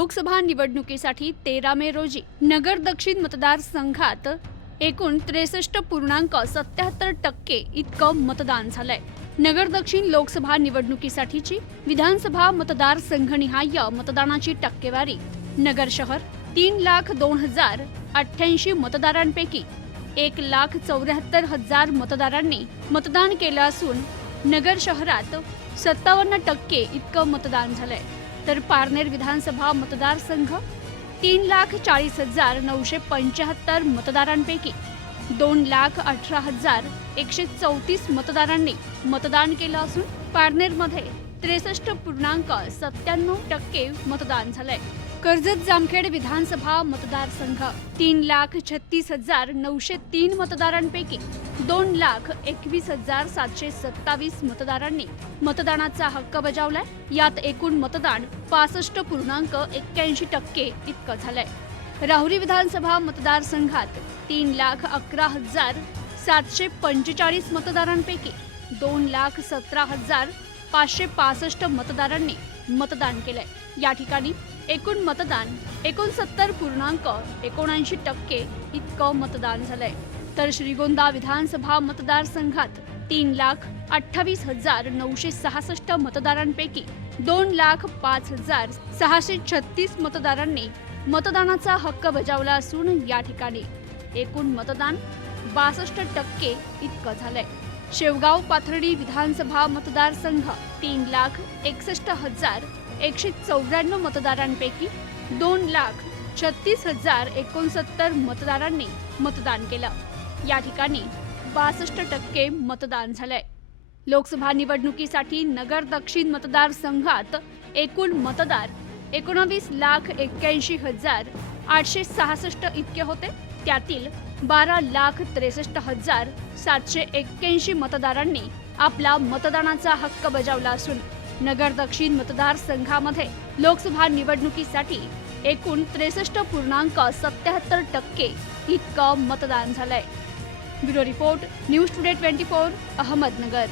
लोकसभा निवडणुकीसाठी तेरा मे रोजी नगर दक्षिण मतदारसंघात एकूण त्रेसष्ट पूर्णांक सत्याहत्तर टक्के इतकं मतदान झालंय. नगर दक्षिण लोकसभा निवडणुकीसाठीची विधानसभा मतदारसंघनिहाय मतदानाची टक्केवारी. नगर शहर तीन लाख दोन हजार अठ्ठ्याऐंशी मतदारांपैकी एक लाख चौऱ्याहत्तर हजार मतदारांनी मतदान केलं असून नगर शहरात सत्तावन्न टक्के इतकं मतदान झालंय. तर पारनेर विधानसभा मतदारसंघ तीन लाख चाळीस हजार नऊशे पंच्याहत्तर मतदारांपैकी दोन लाख अठरा हजार एकशे चौतीस मतदारांनी मतदान केलं असून पारनेरमध्ये त्रेसष्ट पूर्णांक सत्त्याण्णव टक्के मतदान झालंय. कर्जत जामखेड विधानसभा मतदारसंघ तीन लाख छत्तीस हजार नऊशे तीन मतदारांपैकी दोन लाख एकवीस हजार सातशे सत्तावीस मतदारांनी मतदानाचा हक्क बजावलाय. यात एकूण मतदान पासष्ट पूर्णांक एक्क्याऐंशी टक्के इतकं झालंय. राहुरी विधानसभा मतदारसंघात तीन लाख अकरा हजार सातशे पंचेचाळीस मतदारांपैकी दोन लाख सतरा हजार पाचशे पासष्ट मतदारांनी मतदान केलंय. या ठिकाणी एकूण मतदान एकोणसत्तर पूर्णांक एकोणऐंशी टक्के इतकं मतदान झालंय. तर श्रीगोंदा विधानसभा मतदारसंघात तीन लाख अठ्ठावीस हजार नऊशे सहासष्ट मतदारांपैकी दोन लाख पाच हजार सहाशे छत्तीस मतदारांनी मतदानाचा हक्क बजावला असून या ठिकाणी एकूण मतदान बासष्ट टक्के इतकं झालंय. शेवगाव पाथर्डी विधानसभा मतदारसंघ तीन लाख एकसष्ट हजार एकशे चौऱ्याण्णव मतदारांपैकी दोन लाख छत्तीस हजार एकोणसत्तर मतदारांनी मतदान केलं. या ठिकाणी बासष्ट टक्के मतदान झालंय. लोकसभा निवडणुकीसाठी नगर दक्षिण मतदारसंघात एकूण मतदार एकोणावीस लाख एक्क्याऐंशी हजार आठशे सहासष्ट इतके होते. त्यातील बारा लाख त्रेसष्ट हजार सातशे एक्क्याऐंशी मतदारांनी आपला मतदानाचा हक्क बजावला असून नगर दक्षिण मतदारसंघामध्ये लोकसभा निवडणुकीसाठी एकूण त्रेसष्ट पूर्णांक सत्याहत्तर टक्के इतकं मतदान झालंय. Bureau report news today twenty four Ahmednagar.